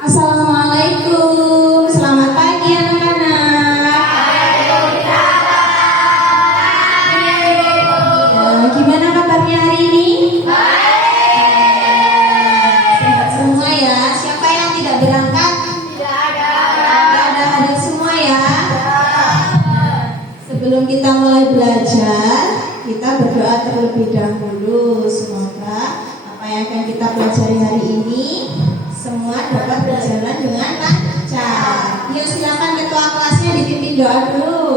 Assalamualaikum, selamat pagi anak-anak. Ya, gimana kabarnya hari ini? Sehat semua ya. Siapa yang tidak berangkat? Tidak ada hadir semua ya. Sebelum kita mulai belajar, kita berdoa terlebih dahulu. Semoga apa yang akan kita pelajari hari ini semua dapat berjalan dengan lancar. Yuk silakan ketua kelasnya dipimpin doa dulu.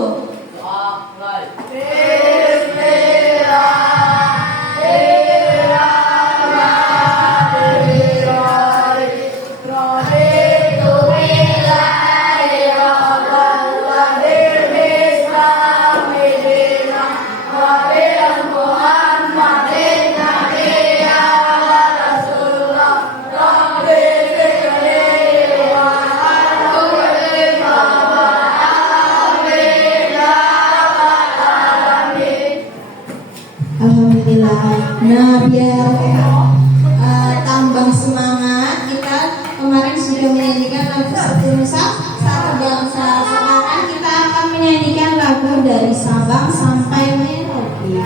Nah, biar tambah semangat, kita kemarin sudah menyanyikan lagu Satu Nusa Satu Bangsa. Sekarang kita akan menyanyikan lagu dari Sabang sampai Merauke.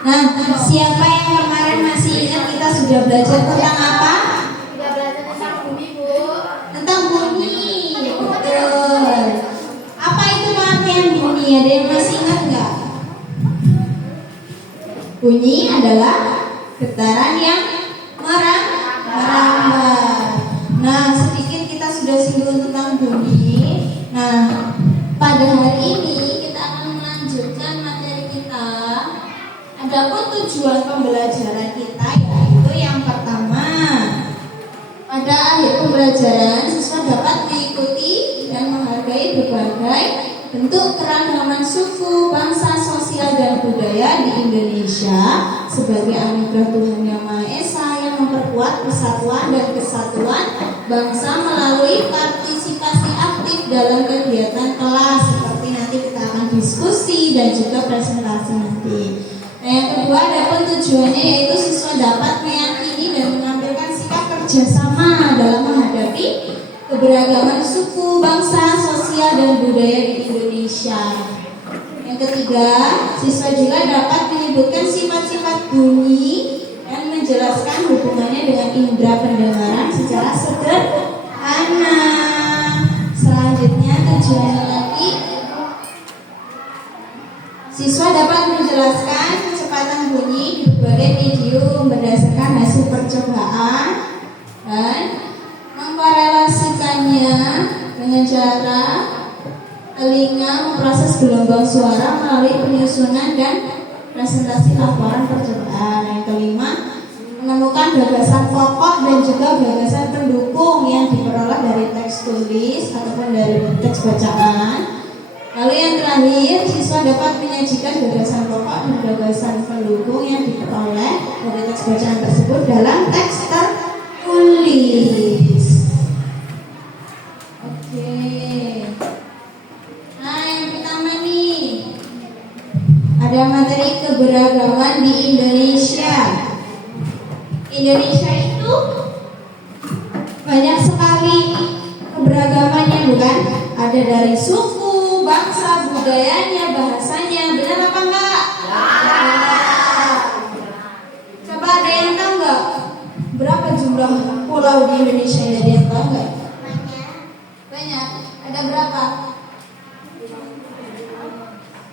Nah, siapa yang kemarin masih ingat kita sudah belajar tentang apa? Sudah belajar tentang bumi, Bu. Tentang bunyi, betul. Apa itu pengertian bunyi? Ada yang masih ingat nggak? Bunyi adalah getaran yang merambat. Nah, sedikit kita sudah singgung tentang bunyi. Nah, pada hari ini kita akan melanjutkan materi kita. Adapun tujuan pembelajaran kita yaitu yang pertama, pada akhir pembelajaran siswa dapat mengikuti dan menghargai berbagai bentuk keragaman suku, bangsa, sosial, dan budaya di Indonesia sebagai anugerah Tuhan Yang Maha Esa yang memperkuat persatuan dan kesatuan bangsa melalui partisipasi aktif dalam kegiatan kelas seperti nanti kita akan diskusi dan juga presentasi nanti. Nah, yang kedua adapun tujuannya yaitu siswa dapat meyakini dan menampilkan sikap kerjasama dalam menghadapi keberagaman suku, bangsa, sosial, dan budaya di Indonesia. Yang ketiga, siswa juga dapat menyebutkan sifat-sifat bunyi dan menjelaskan hubungannya dengan indera pendengaran secara sederhana. Selanjutnya tujuannya lagi, siswa dapat menjelaskan kecepatan bunyi di berbagai medium berdasarkan hasil percobaan dan memkorelasikannya dengan cara telinga memproses gelombang suara melalui penyusunan dan presentasi laporan percobaan. Yang kelima, menemukan gagasan pokok dan juga gagasan pendukung yang diperoleh dari teks tulis ataupun dari teks bacaan. Lalu yang terakhir, siswa dapat menyajikan gagasan pokok dan gagasan pendukung yang diperoleh dari teks bacaan tersebut dalam teks tertulis. Oke. Nah, yang pertama nih, ada materi keberagaman di Indonesia. Indonesia itu banyak sekali keberagamannya, bukan? Ada dari suku, bangsa, budayanya, bahasanya. Benar apa enggak? Ya. Coba ada yang tahu enggak nggak berapa jumlah pulau di Indonesia? Ada yang tahu nggak? Banyak. Ada berapa?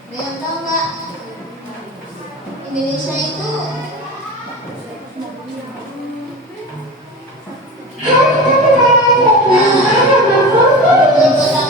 Ada yang tahu nggak? Indonesia itu liputan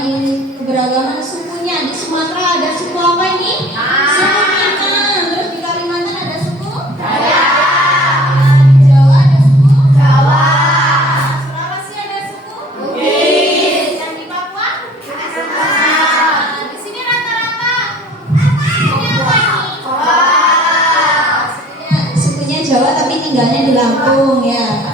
milik keberagaman sukunya. Di Sumatera ada suku apa ini? Suku Minang. Terus di Kalimantan ada suku di Jawa ada suku Sulawesi ada suku dan di Papua di sini rata-rata sukunya apa ini? Sukunya Jawa tapi tinggalnya di Lampung ya.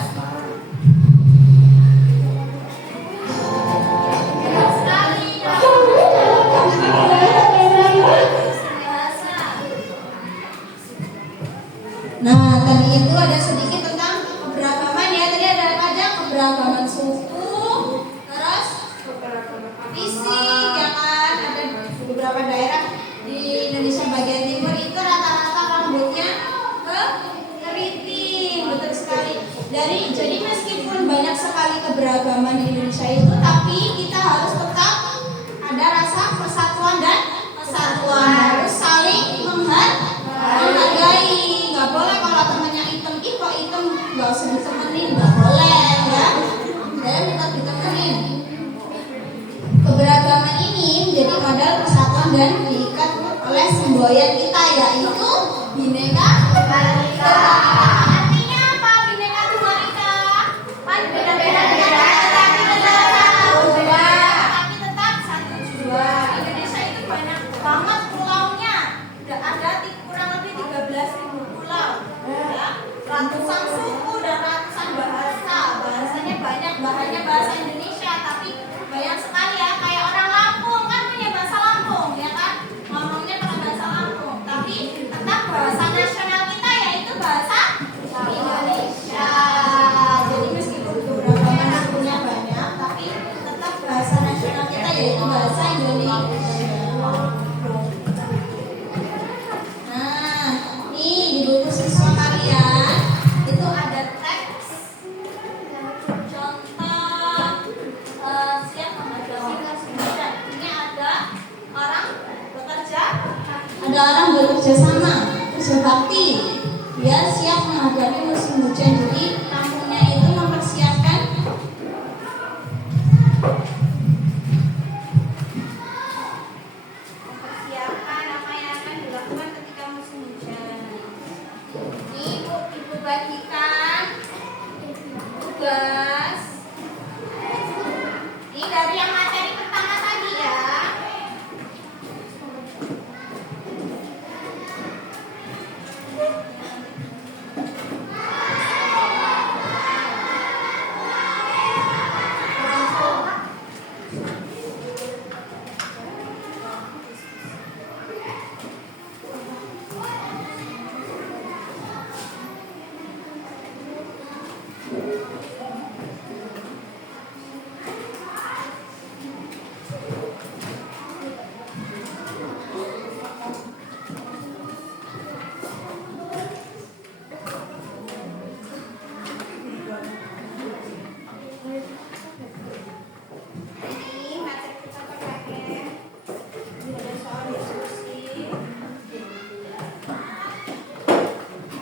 Nah, tadi itu ada sedikit tentang keberagaman ya. Tadi ada apa aja? Keberagaman suku, terus fisik ya kan. Ada beberapa daerah di Indonesia bagian timur itu rata-rata rambutnya keriting, betul sekali. Jadi meskipun banyak sekali keberagaman di Indonesia itu, tapi kita harus tetap ada rasa persatuan dan kesatuan. Harus saling menghargai. Nggak boleh kalau temannya item, kok item nggak usah ditemenin, nggak boleh ya. Dan tetap ditemenin. Keberagaman ini menjadi modal persatuan dan diikat oleh semboyan kita, yaitu Bhinneka Tunggal Ika. Artinya apa Bhinneka Tunggal Ika? Beda-beda tapi tetap satu jua. Indonesia itu banyak banget pulaunya. Ada kurang lebih 13.000 pulau. Ya, ratusan suku dan ratusan bahasa. Bahasanya banyak, bahannya bahasa Indonesia, tapi banyak sekali ya. Kayak orang Lampung kan punya bahasa Lampung, ya kan? Ngomongnya pakai bahasa Lampung, tapi tetap bahasa nasional kita yaitu bahasa Indonesia. Jadi meskipun keberagaman sukunya banyak, tapi tetap bahasa nasional kita yaitu bahasa Indonesia. Nah, nih di buku siswa kalian itu ada teks contoh Adalah orang bekerja sama, kerja bakti. Dia siap menghadapi musim hujan. Jadi kampungnya itu mempersiapkan apa yang akan dilakukan ketika musim hujan. Ini ibu bagikan tugas. Ini dari yang materi pertama tadi ya. Ini materi kita pakai. Ada soal diskusi.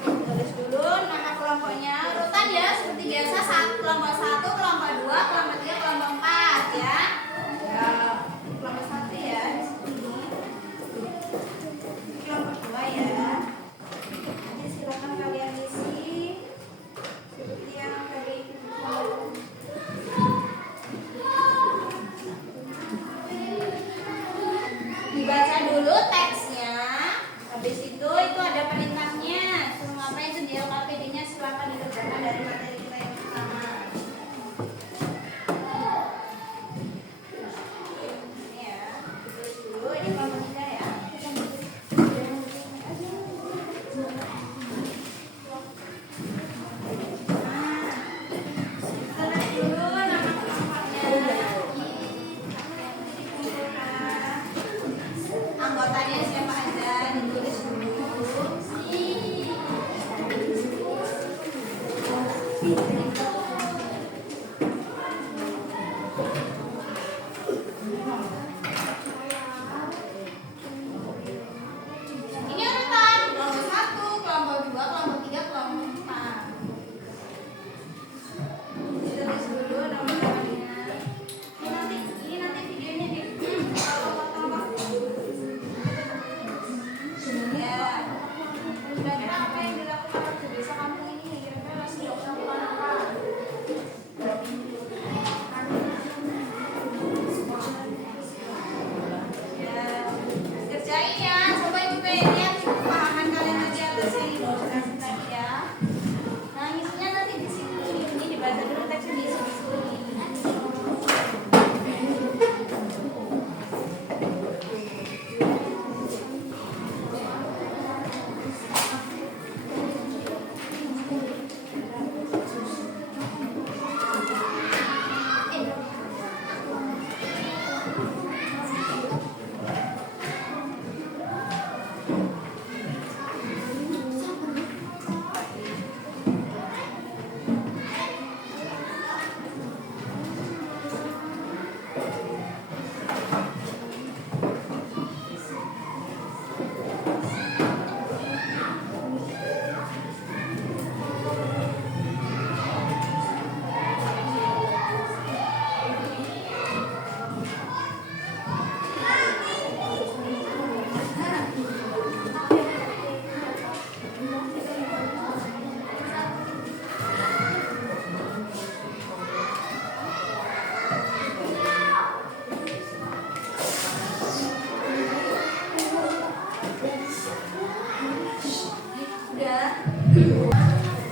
Tulis dulu nama kelompoknya. Urutan ya seperti biasa. Kelompok 1, kelompok 2, kelompok 3, kelompok 4 ya. Ya, kelompok 1 ya di sini. Kelompok 2 ya. Nanti silakan kalian isi seperti yang tadi. Dibaca dulu teksnya. Habis itu ada perintahnya. Suruh ngapain sendiri KPD-nya silakan dikerjakan dari materi kita yang pertama. Ini ya, ditulis dulu. Ini kelompok 3 ya. Tulis dulu nama kelompoknya. Anggotanya siapa aja ditulis dulu. Ini urutan kelompok 1, kelompok 2, kelompok 3, kelompok 4. Ditulis dulu nama-namanya. Ini nanti videonya di ya. Kira-kira apa yang dilakukan waktu desa kampung ini? Kira-kira masih melakukan apa? Ya, kerjain ya. Coba ibu lihat pemahaman kalian aja atas yang ibu kasih tadi ya. Nah, ngisinya nanti di sini. Ini dibaca dulu teksnya di sini.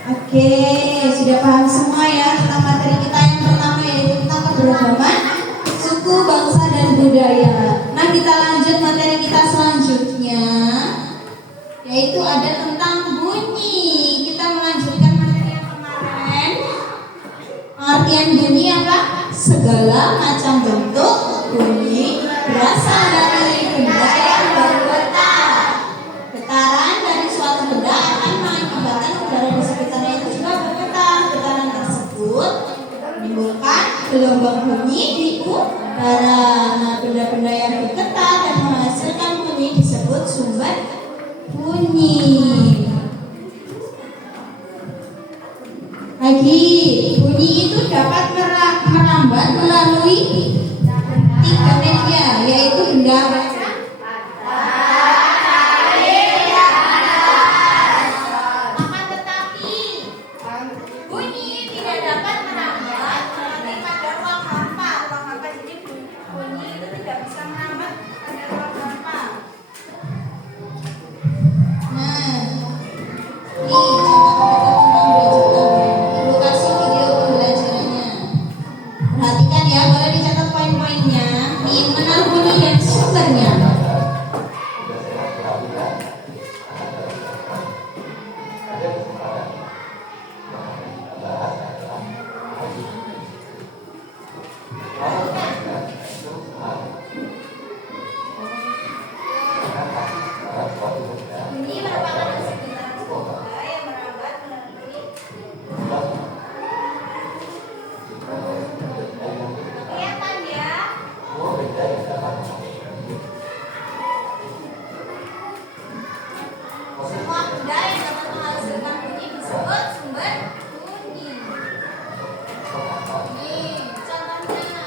Oke, sudah paham semua ya tentang materi kita yang pertama yaitu tentang keberagaman suku, bangsa, dan budaya. Nah, kita lanjut materi kita selanjutnya yaitu ada tentang bunyi. Kita melanjutkan materi yang kemarin. Pengertian bunyi apa? Segala macam bentuk bunyi berasal dari benda yang bergetar. Getaran dari suatu benda akan mengakibatkan udara di sekitarnya itu juga bergetar. Getaran tersebut menimbulkan gelombang bunyi di udara. Nah, benda-benda yang bergetar dan menghasilkan bunyi disebut bersumber bunyi. Lagi, bunyi itu dapat merambat melalui 3 media, yaitu benda Akan tetapi bunyi tidak dapat merambat melalui pada ruang hampa. Ruang hampa, jadi bunyi itu tidak bisa merambat pada ruang hampa. Nah, ini contoh tentang belajar. Ibu kasih video pembelajarannya. Perhatikan ya, boleh dicatat poin-poinnya. Nih, mengenal bunyi dan sumbernya. Bunyi merupakan hasil getaran benda yang merambat melalui. Kelihatan ya? Semua benda yang dapat menghasilkan bunyi disebut sumber bunyi. Nih, contohnya.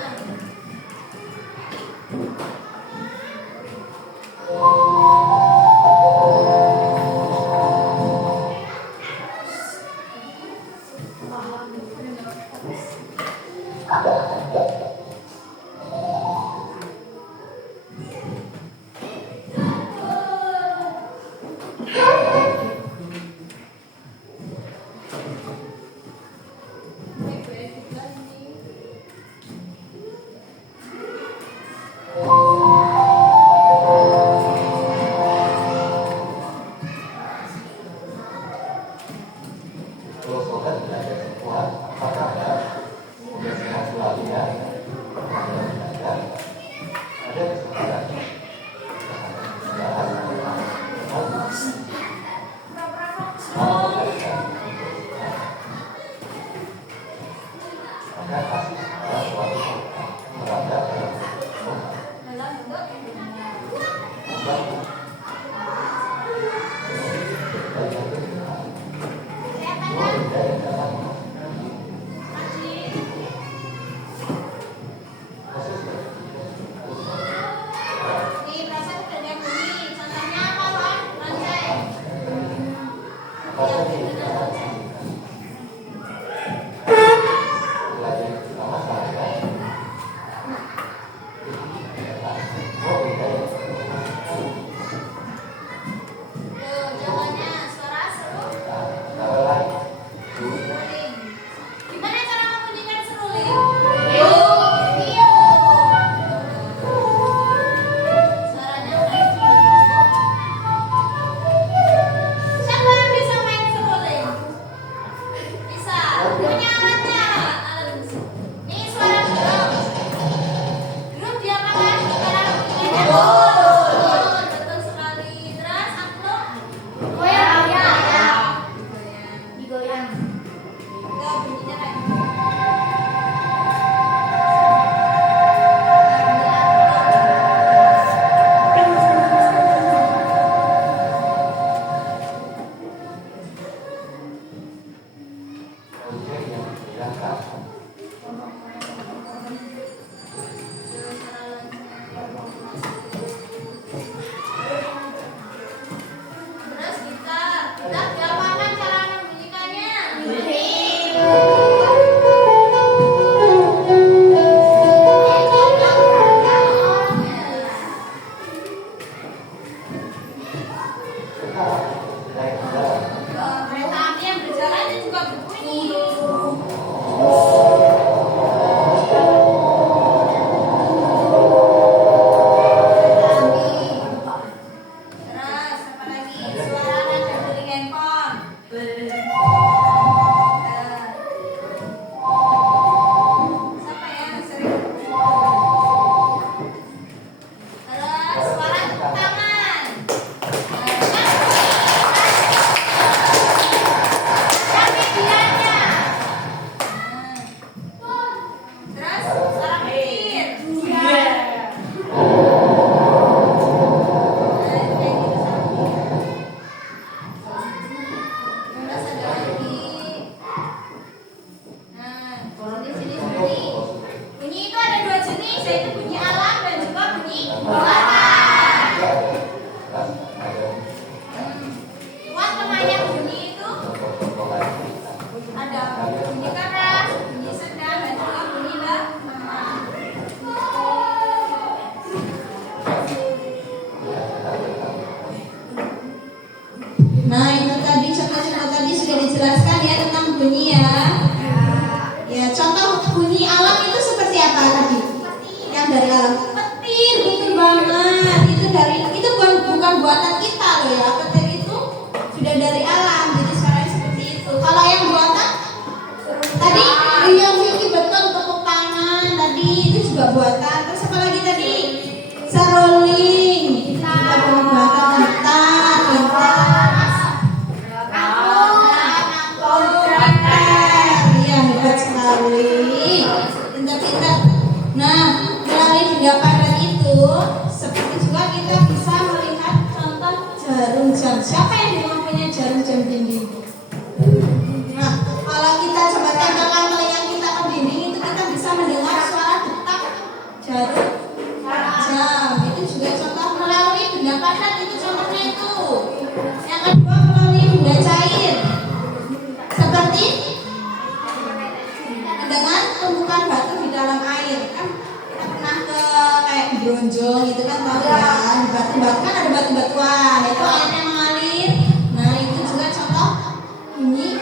Nih, proses kerja bunyi. Contohnya apa, Wan? Lonceng. Yang dikenal lonceng. Tuh, jawabannya suara seruling. Gimana cara membunyikan seruling? Tiup. Suaranya kayak gini. Siapa yang bisa main seruling? Bisa. Punya alatnya. Alat musik. Ini suara drum. Drum diapakan? Cara bunyinya turun. Betul sekali. Terus angklung. Goyang. Digoyang. Tuh, bunyinya kayak gini. Terus kita diapakan cara membunyikannya? Kereta api yang berjalan itu juga berbunyi. Terus apa lagi? Suara nada dering handphone. Siapa yang sering? Terus suara tepuk tangan. Ada medianya. Nah, itu tadi contoh-contoh tadi sudah dijelaskan ya tentang bunyi ya. Ya, contoh bunyi alam itu seperti apa tadi? Yang dari alam. Petir, betul banget. Itu bukan buatan kita loh ya. Petir itu sudah dari alam. Jadi suaranya seperti itu. Kalau yang buatan tadi yang Vicky betul tepuk tangan tadi itu juga buatan. Terus apa lagi tadi? Seruling. Kita buatan gitar. Iya, hebat sekali. Pintar-pintar. Nah, melalui benda padat itu seperti juga kita bisa melihat contoh jarum jam. Siapa yang di rumah punya jarum jam dinding? Nah, kalau kita coba tempelkan telinga kita ke dinding itu kita bisa mendengar suara detak jarum jam. Itu juga contoh melalui benda padat itu contohnya itu. Yang kedua melalui benda cair. Seperti dengan tumpukan batu di dalam air kan kita pernah ke kayak Bronjong itu kan tahu ya di batu-batu kan ada batu-batuan itu airnya mengalir. Nah itu juga contoh bunyi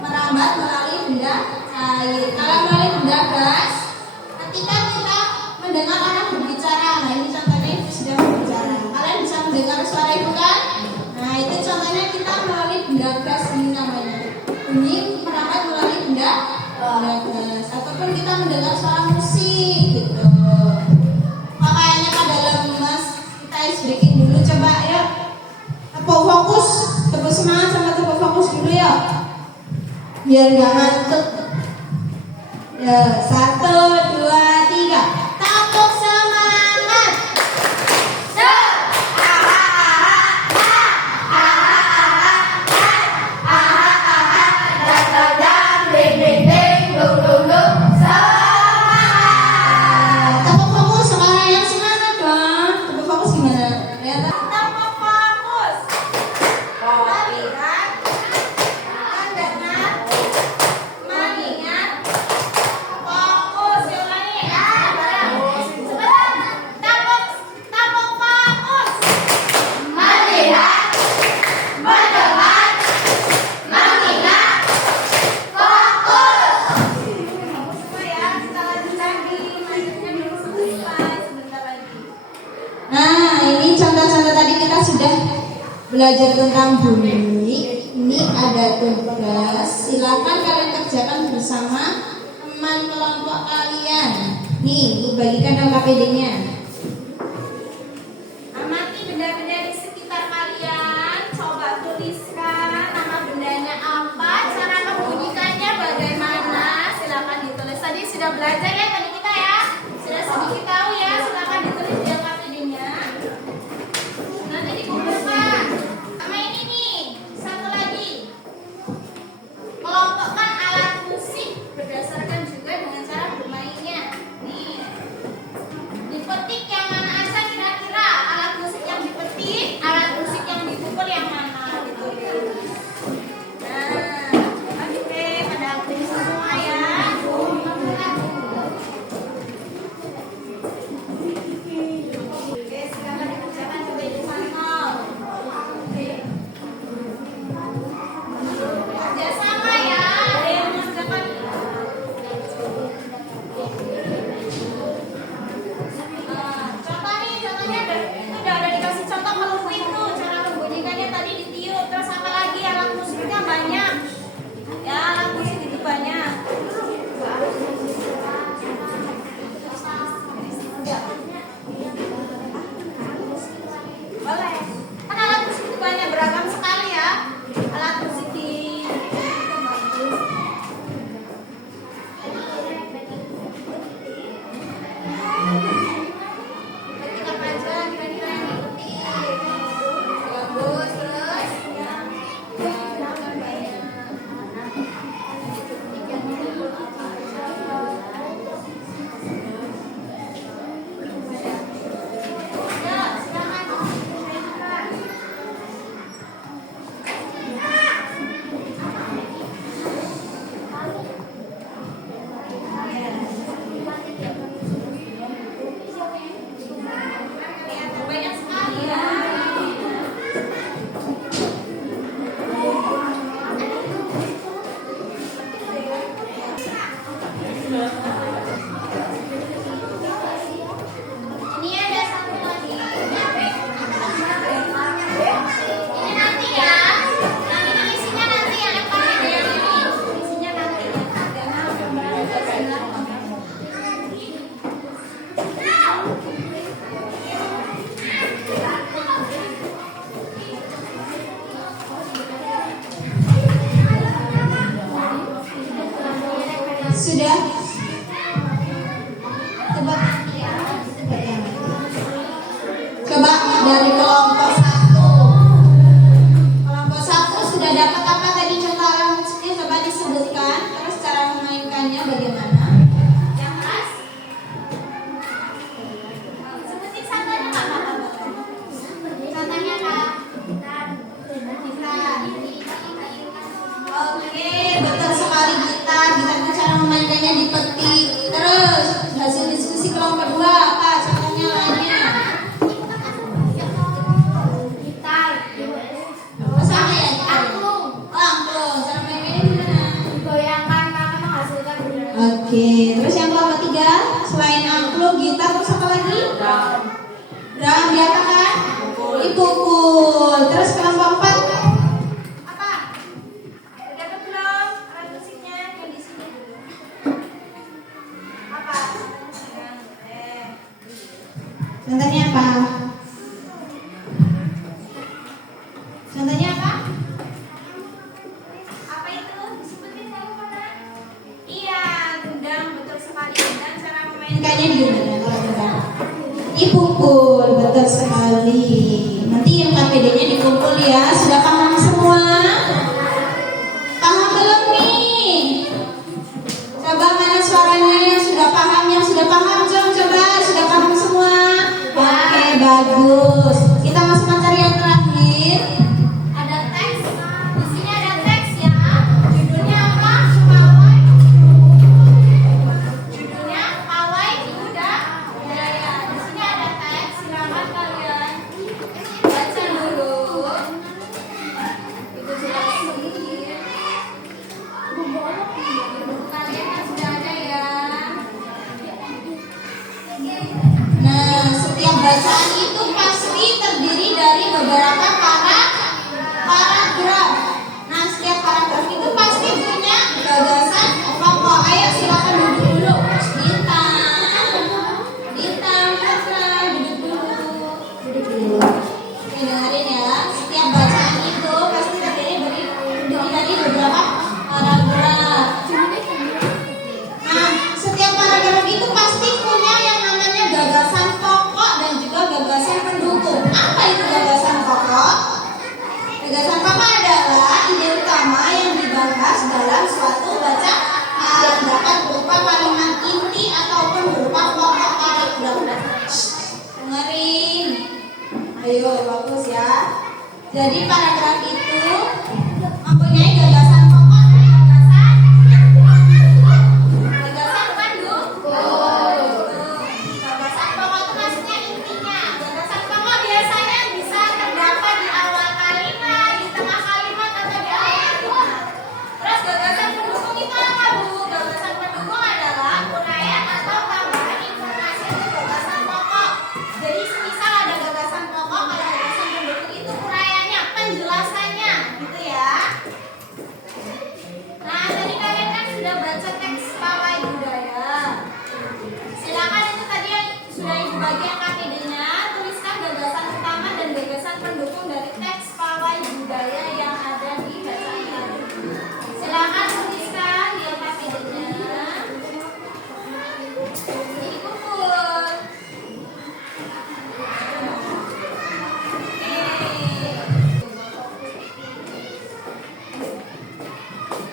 merambat melalui benda air. Kalau melalui benda gas ketika kita mendengar orang berbicara, nah ini contohnya itu sudah berbicara. Kalian bisa mendengar suara itu kan? Nah itu contohnya kita melalui benda gas ini namanya bunyi merambat melalui benda gas ataupun kita mendengar suara musik gitu. Makanya pada lemes kita ice breaking dulu coba ya. Tepuk fokus, tepuk semangat sama tepuk fokus dulu ya. Biar gak ngantuk. Ya 1, 2, 3. Tepuk semangat. Tepuk fokus sama yang semangat dong. Tepuk fokus gimana? Lihat. Tepuk fokus. Melihat, mendengar, mengingat, fokus. Ulangi ya. Sebentar. Tepuk fokus. Melihat, mendengar, mengingat, fokus. Semua ya, kita lanjut lagi. Lanjutnya dulu selesai sebentar lagi. Nah, ini contoh-contoh tadi kita sudah belajar tentang bunyi. Ini ada tugas. Silakan kalian kerjakan bersama teman kelompok kalian. Nih, Ibu bagikan LKPD-nya. Amati benda-benda di sekitar kalian. Coba tuliskan nama bendanya apa, cara membunyikannya bagaimana. Silakan ditulis. Tadi sudah belajar ya tadi kita ya. Sudah sedikit tahu ya. Silakan ditulis di LKPD-nya. Nanti dikumpulkan. Sama ini nih. Satu lagi. Kelompokkan alat musik berdasarkan juga dengan cara bermainnya. Nih. Dipetik yang mana aja kira-kira alat musik yang dipetik, alat musik yang dipukul yang mana gitu. Nah, oke pada aktif semua ya. soalnya dipetik. Terus hasil diskusi kelompok 2 apa contohnya lainnya? Gitar. Terus apa ya? Angklung. Oh, angklung. Cara mainnya gimana? Goyangkan karena menghasilkan gerakan. Oke, terus yang kelompok 3 selain angklung, gitar, terus apa lagi? Drum diapakan? Dipukul. Terus kelompok 4 Apa? Udah dapat belum? Alat musiknya yang di sini dulu. Apa? contohnya apa? Contohnya apa? Apa itu? Disebutin kamu pernah? Iya, gendang, betul sekali. Dan cara memainkan Mainkannya gimana kalau gendang? Dipukul, betul sekali. Nanti yang KPD-nya dikumpul ya. Sudah paham semua? Paham belum nih? Coba mana suaranya yang sudah paham? Yang sudah paham, coba sudah paham semua? Oke, bagus. Kita masuk materi yang terakhir. ada teks. Di sini ada teks ya. Judulnya apa? Pawai. Judulnya Pawai Budaya. Di sini ada teks. Silakan kalian baca dulu. Ibu jelasin. Kalian kan sudah ada ya. Nah, setiap bacaan itu pasti terdiri dari beberapa paragraf. Nah, setiap paragraf itu pasti punya gagasan pokok. Ayo silakan duduk dulu. Bintang, Putra, duduk dulu. Duduk dulu. Oke, dengerin ya. Setiap bacaan itu pasti terdiri dari beberapa paragraf. Nah, setiap paragraf itu pasti punya yang namanya gagasan pokok dan juga gagasan pendukung. Apa itu gagasan pokok? Gagasan pokok adalah ide utama yang dibahas dalam suatu bacaan yang dapat berupa kalimat inti ataupun berupa pokok paragraf. Dengerin. Ayo, bagus ya. Jadi paragraf itu mempunyai gagasan pokok dan gagasan pendukung. Gagasan pokok itu maksudnya intinya. Gagasan pokok biasanya bisa terdapat di awal kalimat, di tengah kalimat, atau di akhir kalimat. Terus gagasan pendukung itu apa, Bu? Gagasan pendukung adalah uraian atau tambahan informasi untuk gagasan pokok. Jadi semisal ada gagasan pokok, ada gagasan pendukung itu uraiannya, penjelasannya, gitu ya. Nah, tadi kalian kan sudah baca teks Pawai Budaya. Silakan itu tadi yang sudah ibu bagi yang KPD-nya, tuliskan gagasan utama dan gagasan pendukung dari teks Pawai Budaya yang ada di bacaan tadi. Silakan tuliskan di KPD-nya. Ini dikumpul.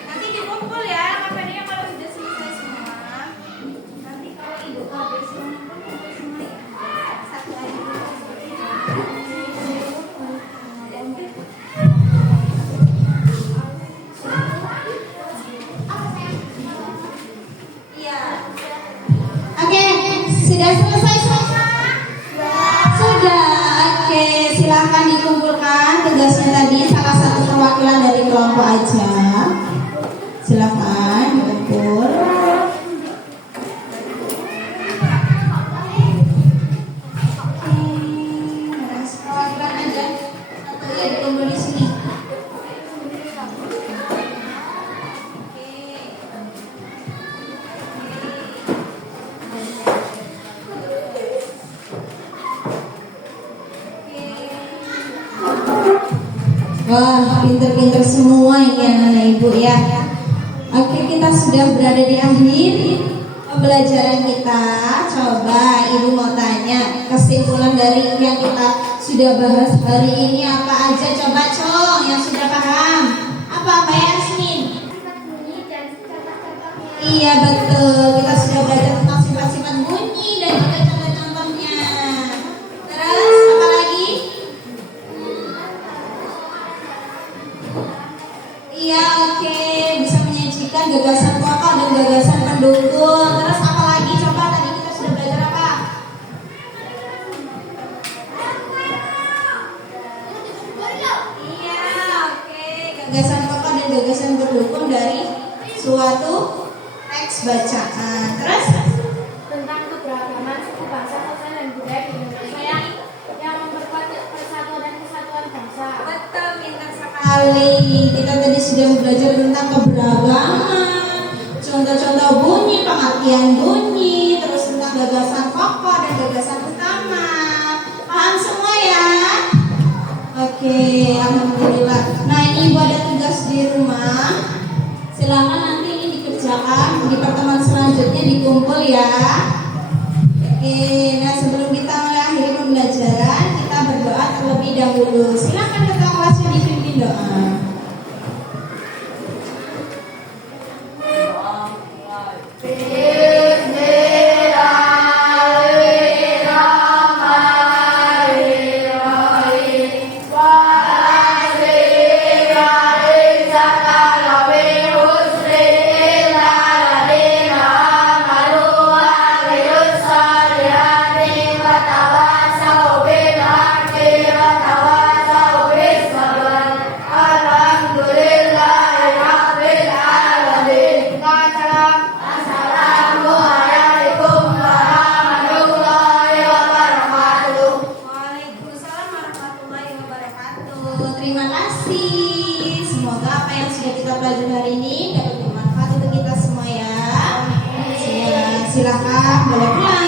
Nanti dikumpul ya KPD-nya kalau sudah selesai semua. Nanti kalau ibu habis kumpul semua ya. Satu lagi. Iya. Oke, sudah selesai semua? Sudah. Oke, silahkan dikumpulkan tugasnya tadi salah satu perwakilan dari kelompok aja. Silahkan dikumpul. Perwakilan aja. Satu ya dikumpul di sini. Wah, pinter-pinter semua ini anak-anak ibu ya. Oke, kita sudah berada di akhir pembelajaran kita. Coba ibu mau tanya kesimpulan dari yang kita sudah bahas hari ini apa aja? Coba Cong yang sudah paham. Apa Mbak Yasmin? Bunyi dan contoh-contohnya. Iya betul, kita sudah belajar tentang sifat-sifat bunyi dan juga contoh-contohnya. Terus apa lagi? Iya oke, bisa menyajikan gagasan pokok dan gagasan pendukung. Terus apa lagi? Coba tadi kita sudah belajar apa? Iya, oke. Gagasan pokok dan gagasan pendukung dari suatu teks bacaan. Terus Tentang keberagaman suku bangsa, sosial dan budaya di Indonesia yang memperkuat persatuan dan kesatuan bangsa. betul, pintar sekali. Kita tadi sudah belajar tentang keberagaman, contoh-contoh bunyi, pengertian bunyi, terus tentang gagasan pokok dan gagasan utama. Paham semua ya? Oke, alhamdulillah. Nah, ini ibu ada tugas di rumah. Silakan nanti ini dikerjakan di pertemuan selanjutnya, dikumpul ya. Oke, nah sebelum kita mengakhiri pembelajaran, kita berdoa terlebih dahulu. Silakan ketua kelasnya dipimpin doa. Waalaikumsalam warahmatullahi wabarakatuh. Terima kasih. Semoga apa yang sudah kita pelajari hari ini dapat bermanfaat untuk kita semua ya. Silakan boleh pulang.